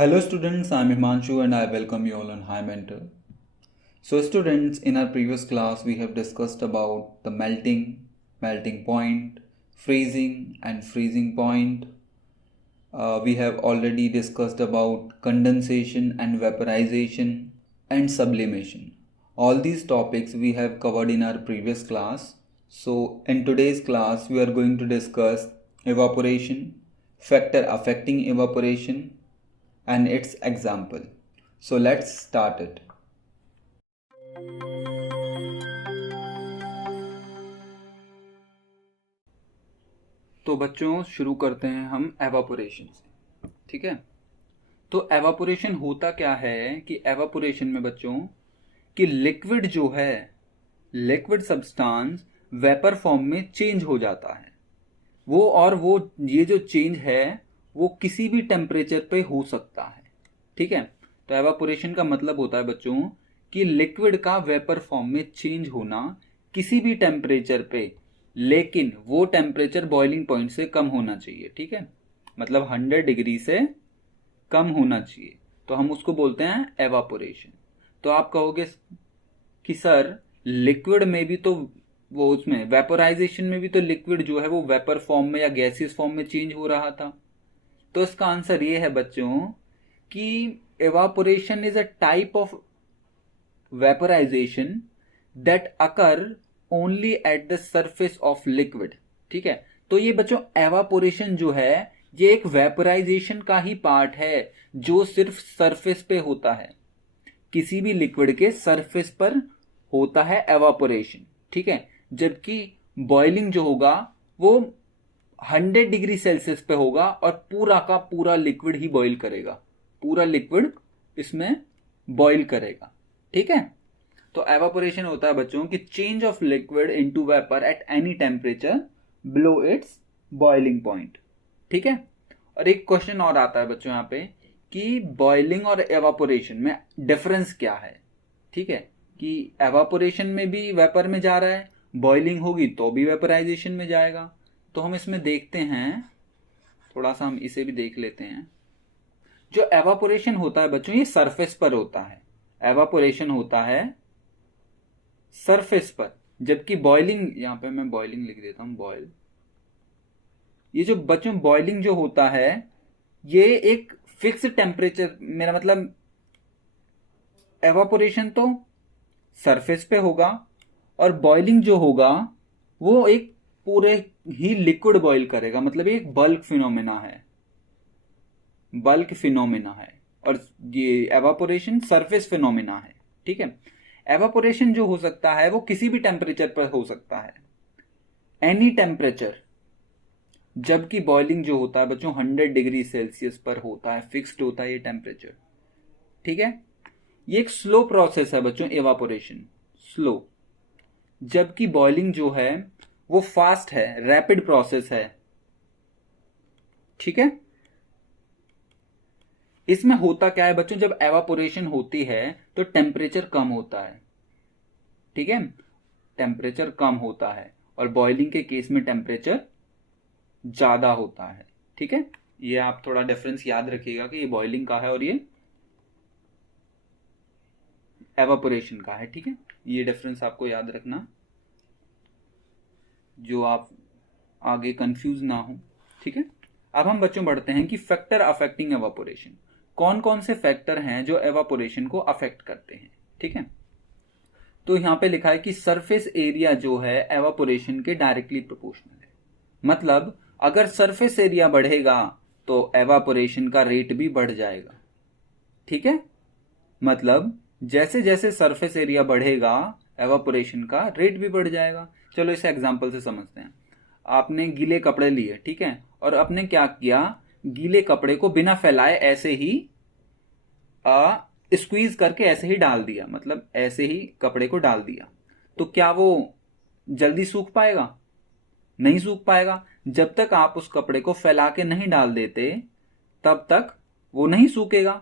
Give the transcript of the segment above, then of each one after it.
Hello students, I am Himanshu and I welcome you all on High Mentor. So students, in our previous class we have discussed about the melting point, freezing and freezing point. We have already discussed about condensation and vaporization and sublimation. All these topics we have covered in our previous class. So in today's class we are going to discuss evaporation, factor affecting evaporation, and its example. So let's start it. तो बच्चों शुरू करते हैं हम evaporation से। ठीक है, तो एवापोरेशन होता क्या है कि एवापोरेशन में बच्चों कि लिक्विड जो है, लिक्विड सब्सटेंस वेपर फॉर्म में चेंज हो जाता है। वो ये जो चेंज है वो किसी भी टेम्परेचर पे हो सकता है। ठीक है, तो एवापोरेशन का मतलब होता है बच्चों कि लिक्विड का वेपर फॉर्म में चेंज होना किसी भी टेम्परेचर पे, लेकिन वो टेम्परेचर बॉइलिंग पॉइंट से कम होना चाहिए। ठीक है, मतलब 100 डिग्री से कम होना चाहिए, तो हम उसको बोलते हैं एवापोरेशन। तो आप कहोगे कि सर लिक्विड में भी तो वो उसमें वेपोराइजेशन में भी तो लिक्विड जो है वो वेपर फॉर्म में या गैसियस फॉर्म में चेंज हो रहा था। तो इसका आंसर ये है बच्चों कि evaporation is a type of vaporization that occur only at the surface of liquid। ठीक है, तो ये बच्चों evaporation जो है ये एक वेपोराइजेशन का ही पार्ट है जो सिर्फ सरफेस पे होता है, किसी भी लिक्विड के सरफेस पर होता है एवापोरेशन। ठीक है, जबकि बॉइलिंग जो होगा वो 100 डिग्री सेल्सियस पे होगा और पूरा का पूरा लिक्विड ही बॉइल करेगा, पूरा लिक्विड इसमें बॉइल करेगा। ठीक है, तो एवापोरेशन होता है बच्चों कि change of liquid into vapour at any temperature below it's boiling point. ठीक है, और एक क्वेश्चन और आता है बच्चों यहाँ पे कि बॉइलिंग और एवापोरेशन में डिफरेंस क्या है। ठीक है, कि एवापोरेशन में भी वेपर में जा रहा है, बॉइलिंग होगी तो भी वेपराइजेशन में जाएगा। तो हम इसमें देखते हैं, थोड़ा सा हम इसे भी देख लेते हैं। जो एवापोरेशन होता है बच्चों ये सरफेस पर होता है, एवापोरेशन होता है सरफेस पर, जबकि बॉइलिंग, यहां पे मैं बॉइलिंग लिख देता हूं, बॉइल, ये जो बच्चों बॉइलिंग जो होता है ये एक फिक्स टेम्परेचर, मेरा मतलब एवापोरेशन तो सरफेस पे होगा और बॉइलिंग जो होगा वो एक पूरे ही लिक्विड बॉइल करेगा, मतलब ये एक बल्क फिनोमेना है, बल्क फिनोमेना है, और ये एवापोरेशन सरफेस फिनोमेना है। ठीक है, एवापोरेशन जो हो सकता है वो किसी भी टेम्परेचर पर हो सकता है, एनी टेम्परेचर, जबकि बॉइलिंग जो होता है बच्चों 100 डिग्री सेल्सियस पर होता है, फिक्स्ड होता है ये टेम्परेचर। ठीक है, ये एक स्लो प्रोसेस है बच्चों एवापोरेशन, स्लो, जबकि बॉइलिंग जो है वो फास्ट है, रैपिड प्रोसेस है। ठीक है, इसमें होता क्या है बच्चों, जब एवापोरेशन होती है तो टेम्परेचर कम होता है। ठीक है, टेम्परेचर कम होता है और बॉइलिंग के केस में टेम्परेचर ज्यादा होता है। ठीक है, ये आप थोड़ा डिफरेंस याद रखिएगा कि ये बॉइलिंग का है और ये एवापोरेशन का है। ठीक है, ये डिफरेंस आपको याद रखना, जो आप आगे कंफ्यूज ना हो। ठीक है, अब हम बच्चों बढ़ते हैं कि फैक्टर अफेक्टिंग एवापोरेशन, कौन कौन से फैक्टर हैं जो एवापोरेशन को अफेक्ट करते हैं। ठीक है, तो यहां पे लिखा है कि सरफेस एरिया जो है एवापोरेशन के डायरेक्टली प्रोपोर्शनल है, मतलब अगर सरफेस एरिया बढ़ेगा तो एवापोरेशन का रेट भी बढ़ जाएगा। ठीक है, मतलब जैसे जैसे सरफेस एरिया बढ़ेगा एवापोरेशन का रेट भी बढ़ जाएगा। चलो इसे एग्जांपल से समझते हैं। आपने गीले कपड़े लिए, ठीक है, और आपने क्या किया, गीले कपड़े को बिना फैलाए ऐसे ही स्क्वीज करके ऐसे ही डाल दिया, मतलब ऐसे ही कपड़े को डाल दिया, तो क्या वो जल्दी सूख पाएगा? नहीं सूख पाएगा। जब तक आप उस कपड़े को फैला के नहीं डाल देते तब तक वो नहीं सूखेगा।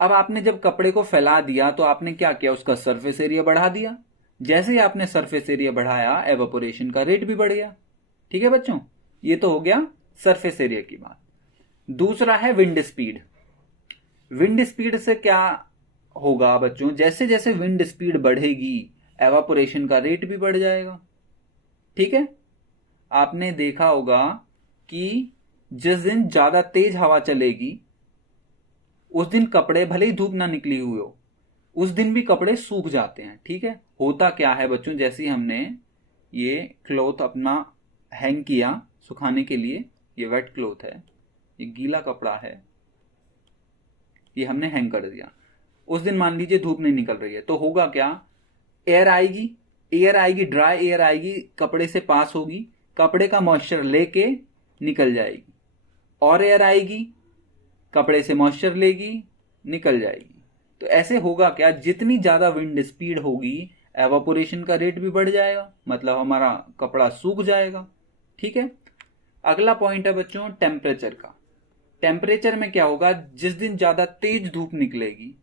अब आपने जब कपड़े को फैला दिया तो आपने क्या किया, उसका सरफेस एरिया बढ़ा दिया। जैसे ही आपने सरफेस एरिया बढ़ाया एवापोरेशन का रेट भी बढ़ गया। ठीक है बच्चों, ये तो हो गया सरफेस एरिया की बात। दूसरा है विंड स्पीड। विंड स्पीड से क्या होगा बच्चों, जैसे जैसे विंड स्पीड बढ़ेगी एवापोरेशन का रेट भी बढ़ जाएगा। ठीक है, आपने देखा होगा कि जिस दिन ज्यादा तेज हवा चलेगी उस दिन कपड़े भले ही धूप ना निकली हुई हो, उस दिन भी कपड़े सूख जाते हैं। ठीक है, होता क्या है बच्चों, जैसे ही हमने ये क्लॉथ अपना हैंग किया सुखाने के लिए, ये वेट क्लॉथ है, ये गीला कपड़ा है, ये हमने हैंग कर दिया, उस दिन मान लीजिए धूप नहीं निकल रही है, तो होगा क्या, एयर आएगी, एयर आएगी, ड्राई एयर आएगी, कपड़े से पास होगी, कपड़े का मॉइस्चर लेके निकल जाएगी, और एयर आएगी, कपड़े से मॉइस्चर लेगी, निकल जाएगी। तो ऐसे होगा क्या, जितनी ज्यादा विंड स्पीड होगी एवापोरेशन का रेट भी बढ़ जाएगा, मतलब हमारा कपड़ा सूख जाएगा। ठीक है, अगला पॉइंट है बच्चों टेम्परेचर का। टेम्परेचर में क्या होगा, जिस दिन ज्यादा तेज धूप निकलेगी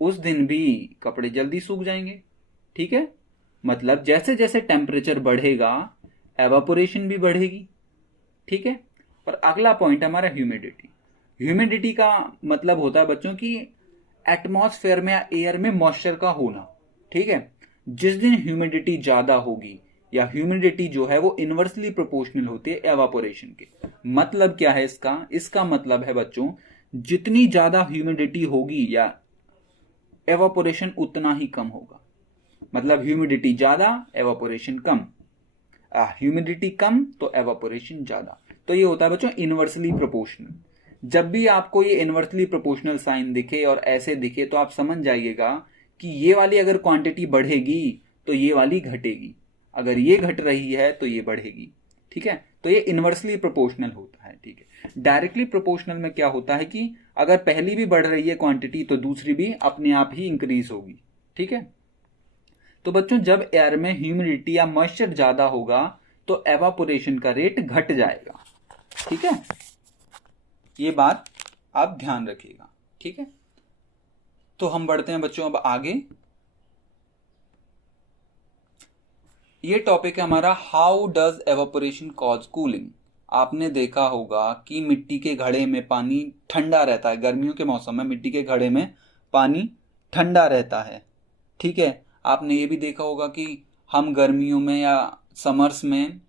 उस दिन भी कपड़े जल्दी सूख जाएंगे। ठीक है, मतलब जैसे जैसे टेम्परेचर बढ़ेगा एवापोरेशन भी बढ़ेगी। ठीक है, और अगला पॉइंट हमारा ह्यूमिडिटी। ह्यूमिडिटी का मतलब होता है बच्चों की एटमॉस्फेयर में या एयर में मॉइस्चर का होना। ठीक है, जिस दिन ह्यूमिडिटी ज्यादा होगी या ह्यूमिडिटी जो है वो इनवर्सली प्रोपोर्शनल होती है एवापोरेशन के। मतलब क्या है इसका मतलब है बच्चों, जितनी ज्यादा ह्यूमिडिटी होगी या एवापोरेशन उतना ही कम होगा। मतलब ह्यूमिडिटी ज्यादा एवापोरेशन कम, ह्यूमिडिटी कम तो एवापोरेशन ज्यादा। तो ये होता है बच्चों इनवर्सली प्रोपोर्शनल। जब भी आपको ये इनवर्सली प्रोपोर्शनल साइन दिखे और ऐसे दिखे तो आप समझ जाइएगा कि ये वाली अगर क्वांटिटी बढ़ेगी तो ये वाली घटेगी, अगर ये घट रही है तो ये बढ़ेगी। ठीक है, तो ये इनवर्सली प्रोपोर्शनल होता है। ठीक है, डायरेक्टली प्रोपोर्शनल में क्या होता है कि अगर पहली भी बढ़ रही है क्वांटिटी तो दूसरी भी अपने आप ही इंक्रीज होगी। ठीक है, तो बच्चों जब एयर में ह्यूमिडिटी या मॉइस्चर ज्यादा होगा तो एवापोरेशन का रेट घट जाएगा। ठीक है, ये बात आप ध्यान रखिएगा। ठीक है, तो हम बढ़ते हैं बच्चों अब आगे। ये टॉपिक है हमारा how does evaporation cause cooling. आपने देखा होगा कि मिट्टी के घड़े में पानी ठंडा रहता है, गर्मियों के मौसम में मिट्टी के घड़े में पानी ठंडा रहता है। ठीक है, आपने ये भी देखा होगा कि हम गर्मियों में या समर्स में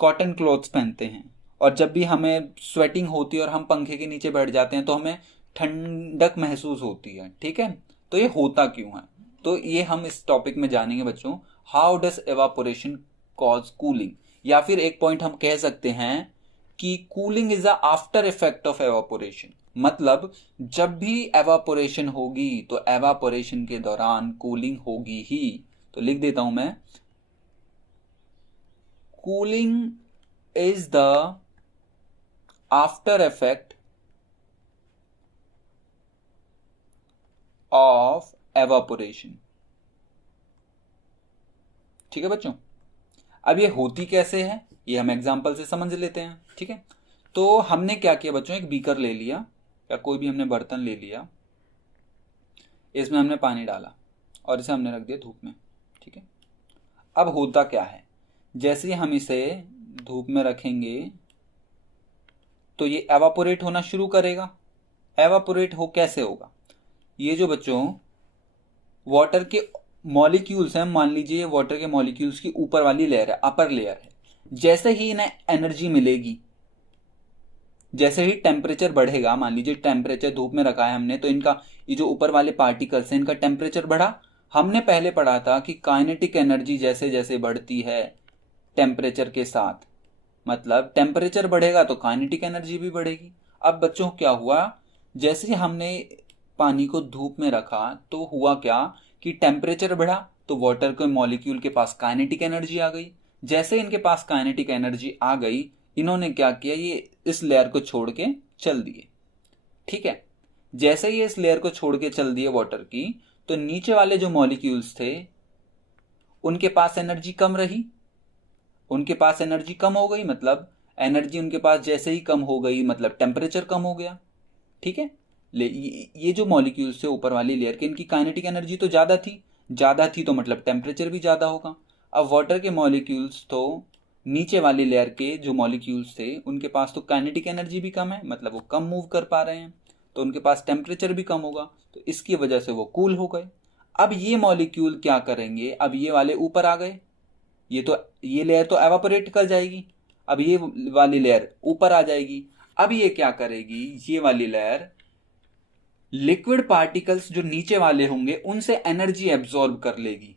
कॉटन क्लॉथ्स पहनते हैं, और जब भी हमें स्वेटिंग होती है और हम पंखे के नीचे बैठ जाते हैं तो हमें ठंडक महसूस होती है। ठीक है, तो ये होता क्यों है, तो ये हम इस टॉपिक में जानेंगे बच्चों, how does evaporation cause cooling. या फिर एक पॉइंट हम कह सकते हैं कि cooling is the after effect of evaporation. मतलब जब भी एवापोरेशन होगी तो एवापोरेशन के दौरान कूलिंग होगी ही। तो लिख देता हूं मैं, cooling is the after effect of evaporation. ठीक है बच्चों, अब ये होती कैसे है ये हम एग्जांपल से समझ लेते हैं। ठीक है, तो हमने क्या किया बच्चों, एक बीकर ले लिया या कोई भी हमने बर्तन ले लिया, इसमें हमने पानी डाला और इसे हमने रख दिया धूप में। ठीक है, अब होता क्या है, जैसे ही हम इसे धूप में रखेंगे तो ये एवापोरेट होना शुरू करेगा। एवापोरेट हो कैसे होगा, ये जो बच्चों वाटर के मॉलिक्यूल्स हैं, मान लीजिए ये वाटर के मॉलिक्यूल्स की ऊपर वाली लेयर है, अपर लेयर है, जैसे ही इन्हें एनर्जी मिलेगी, जैसे ही टेम्परेचर बढ़ेगा, मान लीजिए टेम्परेचर धूप में रखा है हमने, तो इनका ये जो ऊपर वाले पार्टिकल्स हैं इनका टेम्परेचर बढ़ा। हमने पहले पढ़ा था कि काइनेटिक एनर्जी जैसे जैसे बढ़ती है टेम्परेचर के साथ, मतलब टेम्परेचर बढ़ेगा तो काइनेटिक एनर्जी भी बढ़ेगी। अब बच्चों क्या हुआ, जैसे ही हमने पानी को धूप में रखा तो हुआ क्या कि टेम्परेचर बढ़ा तो वाटर के मॉलिक्यूल के पास काइनेटिक एनर्जी आ गई। जैसे इनके पास काइनेटिक एनर्जी आ गई, इन्होंने क्या किया, ये इस लेयर को छोड़ के चल दिए। ठीक है, जैसे ये इस लेयर को छोड़ के चल दिए वाटर की, तो नीचे वाले जो मॉलिक्यूल्स थे उनके पास एनर्जी कम रही, उनके पास एनर्जी कम हो गई, मतलब एनर्जी उनके पास जैसे ही कम हो गई मतलब टेम्परेचर कम हो गया। ठीक है, ये जो मॉलिक्यूल्स थे ऊपर वाली लेयर के, इनकी काइनेटिक एनर्जी तो ज्यादा थी तो मतलब टेम्परेचर भी ज्यादा होगा। अब वाटर के मॉलिक्यूल्स तो नीचे वाली लेयर के जो मॉलिक्यूल्स थे उनके पास तो काइनेटिक एनर्जी भी कम है, मतलब वो कम मूव कर पा रहे हैं, तो उनके पास टेम्परेचर भी कम होगा, तो इसकी वजह से वो कूल हो गए। अब ये मॉलिक्यूल क्या करेंगे, अब ये वाले ऊपर आ गए, ये लेयर तो एवापोरेट कर जाएगी, अब ये वाली लेयर ऊपर आ जाएगी। अब ये क्या करेगी, ये वाली लेयर लिक्विड पार्टिकल्स जो नीचे वाले होंगे उनसे एनर्जी एब्जॉर्ब कर लेगी।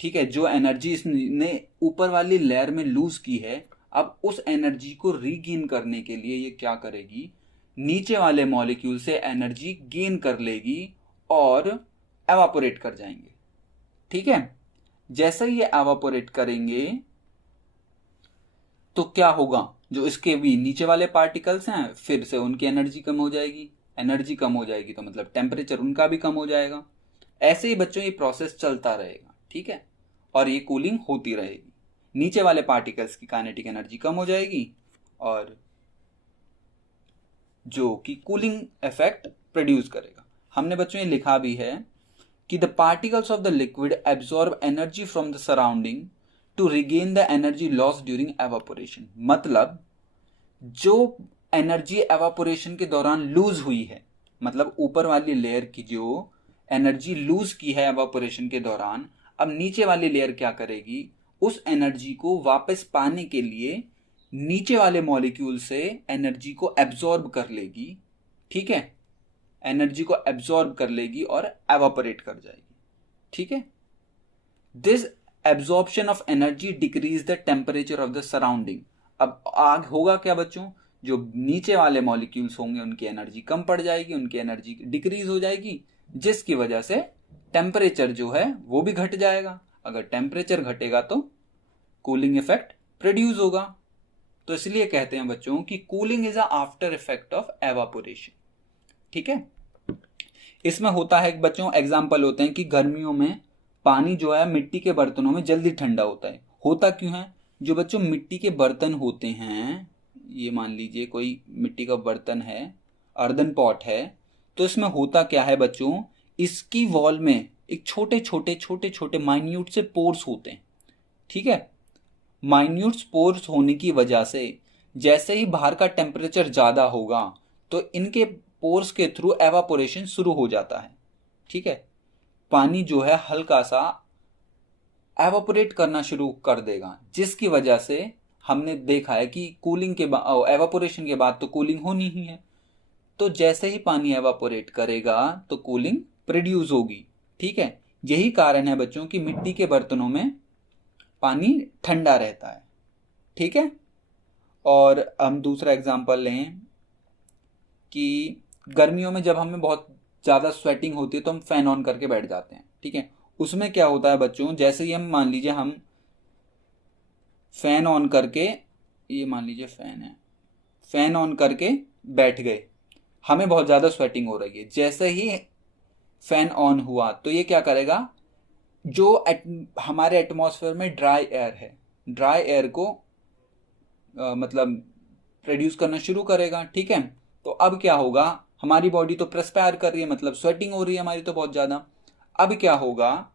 ठीक है, जो एनर्जी इसने ऊपर वाली लेयर में लूज की है, अब उस एनर्जी को रीगेन करने के लिए ये क्या करेगी, नीचे वाले मॉलिक्यूल से एनर्जी गेन कर लेगी और एवापोरेट कर जाएंगे। ठीक है, जैसे ही ये एवापोरेट करेंगे तो क्या होगा, जो इसके भी नीचे वाले पार्टिकल्स हैं फिर से उनकी एनर्जी कम हो जाएगी, एनर्जी कम हो जाएगी तो मतलब टेम्परेचर उनका भी कम हो जाएगा। ऐसे ही बच्चों ये प्रोसेस चलता रहेगा। ठीक है, और ये कूलिंग होती रहेगी, नीचे वाले पार्टिकल्स की काइनेटिक एनर्जी कम हो जाएगी और जो कि कूलिंग इफेक्ट प्रोड्यूस करेगा। हमने बच्चों ये लिखा भी है कि the particles of the liquid absorb energy from the surrounding to regain the energy loss during evaporation. मतलब जो एनर्जी एवापोरेशन के दौरान लूज हुई है, मतलब ऊपर वाली लेयर की जो एनर्जी लूज की है एवापोरेशन के दौरान, अब नीचे वाली लेयर क्या करेगी, उस एनर्जी को वापस पाने के लिए नीचे वाले मॉलिक्यूल से एनर्जी को एब्जॉर्ब कर लेगी। ठीक है, एनर्जी को एब्जॉर्ब कर लेगी और एवापोरेट कर जाएगी। ठीक है, this absorption of energy decrease the temperature of the surrounding. अब आग होगा क्या बच्चों, जो नीचे वाले मॉलिक्यूल्स होंगे उनकी एनर्जी कम पड़ जाएगी, उनकी एनर्जी डिक्रीज हो जाएगी, जिसकी वजह से टेम्परेचर जो है वो भी घट जाएगा। अगर टेम्परेचर घटेगा तो कूलिंग इफेक्ट प्रोड्यूस होगा। तो इसलिए कहते हैं बच्चों कि cooling is a after effect of evaporation. ठीक है, इसमें होता है बच्चों, एग्जाम्पल होते हैं कि गर्मियों में पानी जो है मिट्टी के बर्तनों में जल्दी ठंडा होता है। होता क्यों है, जो बच्चों मिट्टी के बर्तन होते हैं, ये मान लीजिए कोई मिट्टी का बर्तन है, अर्दन पॉट है, तो इसमें होता क्या है बच्चों, इसकी वॉल में एक छोटे छोटे छोटे छोटे माइन्यूट से पोर्स होते हैं। ठीक है, माइन्यूट पोर्स होने की वजह से जैसे ही बाहर का टेम्परेचर ज़्यादा होगा तो इनके पोर्स के थ्रू एवापोरेशन शुरू हो जाता है। ठीक है, पानी जो है हल्का सा एवापोरेट करना शुरू कर देगा, जिसकी वजह से हमने देखा है कि कूलिंग के बाद, एवापोरेशन के बाद तो कूलिंग होनी ही है। तो जैसे ही पानी एवापोरेट करेगा तो कूलिंग प्रोड्यूस होगी। ठीक है, यही कारण है बच्चों कि मिट्टी के बर्तनों में पानी ठंडा रहता है। ठीक है, और हम दूसरा एग्जांपल लें कि गर्मियों में जब हमें बहुत ज़्यादा स्वेटिंग होती है तो हम फैन ऑन करके बैठ जाते हैं। ठीक है, उसमें क्या होता है बच्चों, जैसे ही हम मान लीजिए हम फैन ऑन करके, ये मान लीजिए फैन है, फैन ऑन करके बैठ गए, हमें बहुत ज़्यादा स्वेटिंग हो रही है। जैसे ही फैन ऑन हुआ तो ये क्या करेगा, जो हमारे एटमॉस्फेयर में ड्राई एयर है, ड्राई एयर को मतलब प्रोड्यूस करना शुरू करेगा। ठीक है, तो अब क्या होगा, हमारी बॉडी तो प्रेस्पायर कर रही है, मतलब स्वेटिंग हो रही है हमारी तो बहुत ज़्यादा। अब क्या होगा,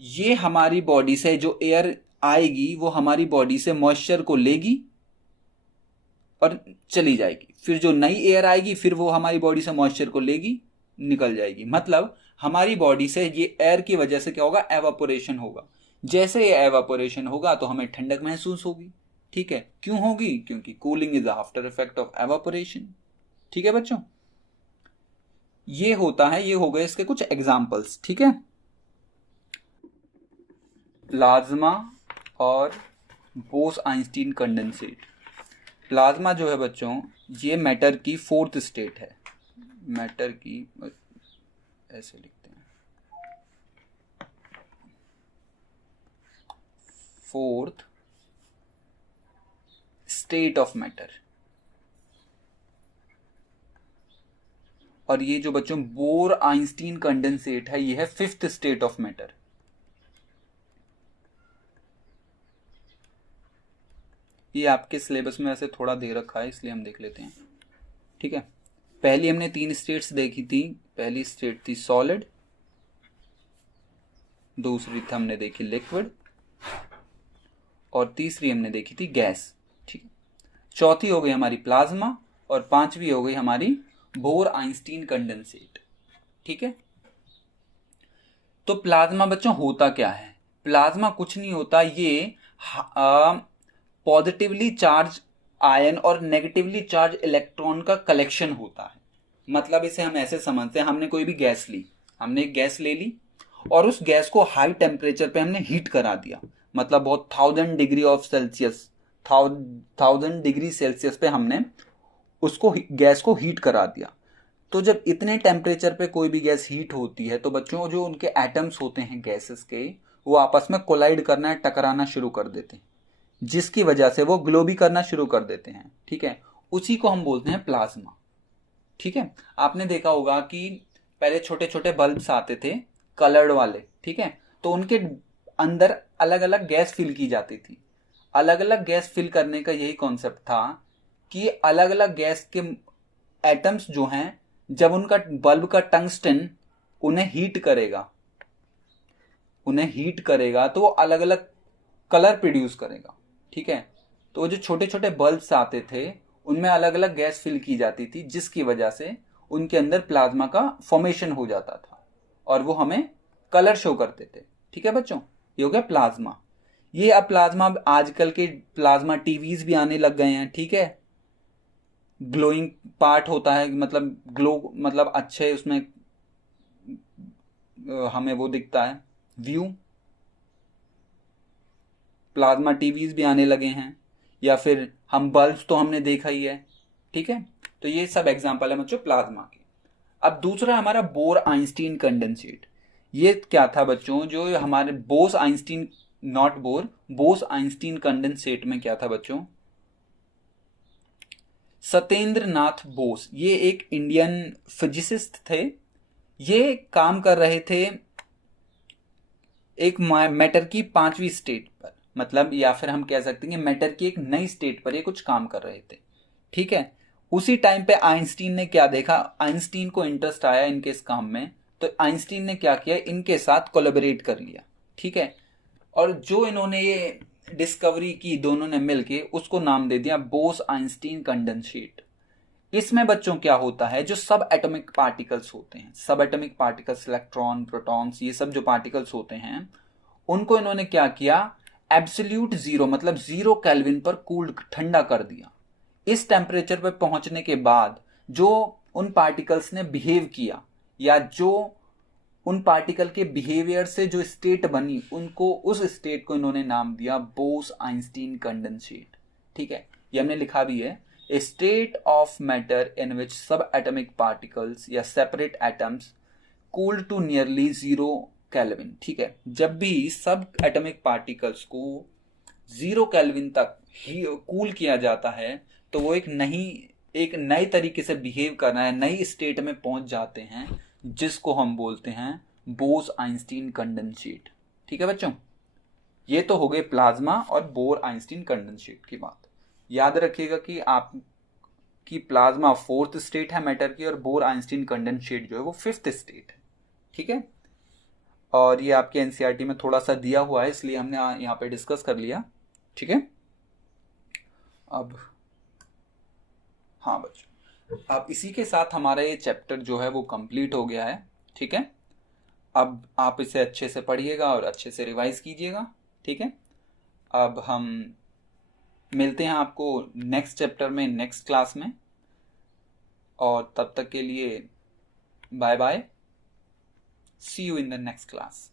ये हमारी बॉडी से जो एयर आएगी वो हमारी बॉडी से मॉइस्चर को लेगी और चली जाएगी, फिर जो नई एयर आएगी फिर वो हमारी बॉडी से मॉइस्चर को लेगी, निकल जाएगी। मतलब हमारी बॉडी से ये एयर की वजह से क्या होगा, एवापोरेशन होगा। जैसे ये एवापोरेशन होगा तो हमें ठंडक महसूस होगी। ठीक है, क्यों होगी, क्योंकि cooling is after effect of evaporation. ठीक है बच्चों, ये होता है, ये हो गए इसके कुछ एग्जाम्पल्स। ठीक है, प्लाज्मा और बोस-आइंस्टीन कंडेंसेट। प्लाज्मा जो है बच्चों, ये मैटर की फोर्थ स्टेट है, मैटर की, ऐसे लिखते हैं, फोर्थ स्टेट ऑफ मैटर। और ये जो बच्चों बोर-आइंस्टीन कंडेंसेट है, ये है फिफ्थ स्टेट ऑफ मैटर। ये आपके सिलेबस में ऐसे थोड़ा दे रखा है, इसलिए हम देख लेते हैं। ठीक है, पहली हमने 3 स्टेट्स देखी थी। पहली स्टेट थी सॉलिड, दूसरी हमने देखी लिक्विड, और तीसरी हमने देखी थी गैस। ठीक है, चौथी हो गई हमारी प्लाज्मा, और पांचवी हो गई हमारी बोर आइंस्टीन कंडेंसेट। ठीक है, तो प्लाज्मा बच्चों होता क्या है? प्लाज्मा कुछ नहीं होता, ये पॉजिटिवली चार्ज आयन और नेगेटिवली चार्ज इलेक्ट्रॉन का कलेक्शन होता है। मतलब इसे हम ऐसे समझते हैं, हमने कोई भी गैस ली, हमने एक गैस ले ली और उस गैस को हाई टेम्परेचर पे हमने हीट करा दिया, मतलब बहुत 1000 degree of Celsius, 1000 degree Celsius पे हमने उसको गैस को हीट करा दिया। तो जब इतने टेम्परेचर पे कोई भी गैस हीट होती है तो बच्चों जो उनके एटम्स होते हैं गैसेस के, वो आपस में कोलाइड करना है, टकराना शुरू कर देते हैं, जिसकी वजह से वो ग्लो भी करना शुरू कर देते हैं। ठीक है, उसी को हम बोलते हैं प्लाज्मा। ठीक है, आपने देखा होगा कि पहले छोटे छोटे बल्ब्स आते थे कलर्ड वाले, ठीक है, तो उनके अंदर अलग अलग गैस फिल की जाती थी। अलग अलग गैस फिल करने का यही कॉन्सेप्ट था कि अलग अलग गैस के एटम्स जो हैं, जब उनका बल्ब का टंगस्टन उन्हें हीट करेगा, तो वो अलग अलग कलर प्रोड्यूस करेगा। ठीक है, तो वो जो छोटे छोटे बल्ब्स आते थे उनमें अलग अलग गैस फिल की जाती थी, जिसकी वजह से उनके अंदर प्लाज्मा का फॉर्मेशन हो जाता था और वो हमें कलर शो करते थे। ठीक है बच्चों, ये हो गया प्लाज्मा। ये अब प्लाज्मा, आजकल के प्लाज्मा टीवीज भी आने लग गए हैं। ठीक है, ग्लोइंग पार्ट होता है, मतलब ग्लो, मतलब अच्छे उसमें हमें वो दिखता है व्यू। प्लाज्मा टीवीज भी आने लगे हैं, या फिर हम बल्ब्स तो हमने देखा ही है। ठीक है, तो ये सब एग्जांपल है बच्चों प्लाज्मा के। अब दूसरा हमारा बोर आइंस्टीन कंडेंसेट। ये क्या था बच्चों, जो हमारे Bose Einstein, not bore, Bose Einstein condensate में क्या था बच्चों, सत्येंद्र नाथ बोस, ये एक इंडियन फिजिसिस्ट थे। ये काम कर रहे थे एक मैटर की 5वीं स्टेट पर, मतलब या फिर हम कह सकते हैं कि मैटर की एक नई स्टेट पर ये कुछ काम कर रहे थे। ठीक है, उसी टाइम पे आइंस्टीन ने क्या देखा, आइंस्टीन को इंटरेस्ट आया इनके इस काम में, तो आइंस्टीन ने क्या किया, इनके साथ कोलैबोरेट कर लिया। ठीक है, और जो इन्होंने ये डिस्कवरी की दोनों ने मिलके, उसको नाम दे दिया बोस आइंस्टीन कंडेंसेट। इसमें बच्चों क्या होता है, जो सब एटॉमिक पार्टिकल्स होते हैं, सब एटॉमिक पार्टिकल्स, इलेक्ट्रॉन, प्रोटॉन्स, ये सब जो पार्टिकल्स होते हैं, उनको इन्होंने क्या किया, एब्सोल्यूट जीरो, मतलब 0 केल्विन पर कूल्ड, ठंडा कर दिया। इस टेम्परेचर पर पहुंचने के बाद जो उन पार्टिकल्स ने बिहेव किया, या जो उन पार्टिकल के बिहेवियर से जो स्टेट बनी, उनको, उस स्टेट को इन्होंने नाम दिया बोस आइंस्टीन कंडेंसेट। ठीक है, ये हमने लिखा भी है, a state of matter in which subatomic particles या separate atoms cooled to nearly 0 kelvin. ठीक है, जब भी सब एटॉमिक पार्टिकल्स को 0 केल्विन तक ही कूल किया जाता है, तो वो एक नए तरीके से बिहेव करना है, नई स्टेट में पहुंच जाते हैं, जिसको हम बोलते हैं बोस आइंस्टीन कंडेंसेट। ठीक है बच्चों, ये तो हो गए प्लाज्मा और बोर आइंस्टीन कंडेंसेट की बात। याद रखिएगा कि आपकी प्लाज्मा 4th स्टेट है मैटर की, और बोर आइंस्टीन कंडेंसेट जो है वो 5th स्टेट है। ठीक है, और ये आपके एनसीईआरटी में थोड़ा सा दिया हुआ है, इसलिए हमने यहाँ पे डिस्कस कर लिया। ठीक है, अब हाँ बच्चों, अब इसी के साथ हमारा ये चैप्टर जो है वो कंप्लीट हो गया है। ठीक है, अब आप इसे अच्छे से पढ़िएगा और अच्छे से रिवाइज कीजिएगा। ठीक है, अब हम मिलते हैं आपको नेक्स्ट चैप्टर में, नेक्स्ट क्लास में, और तब तक के लिए bye bye, see you in the next class.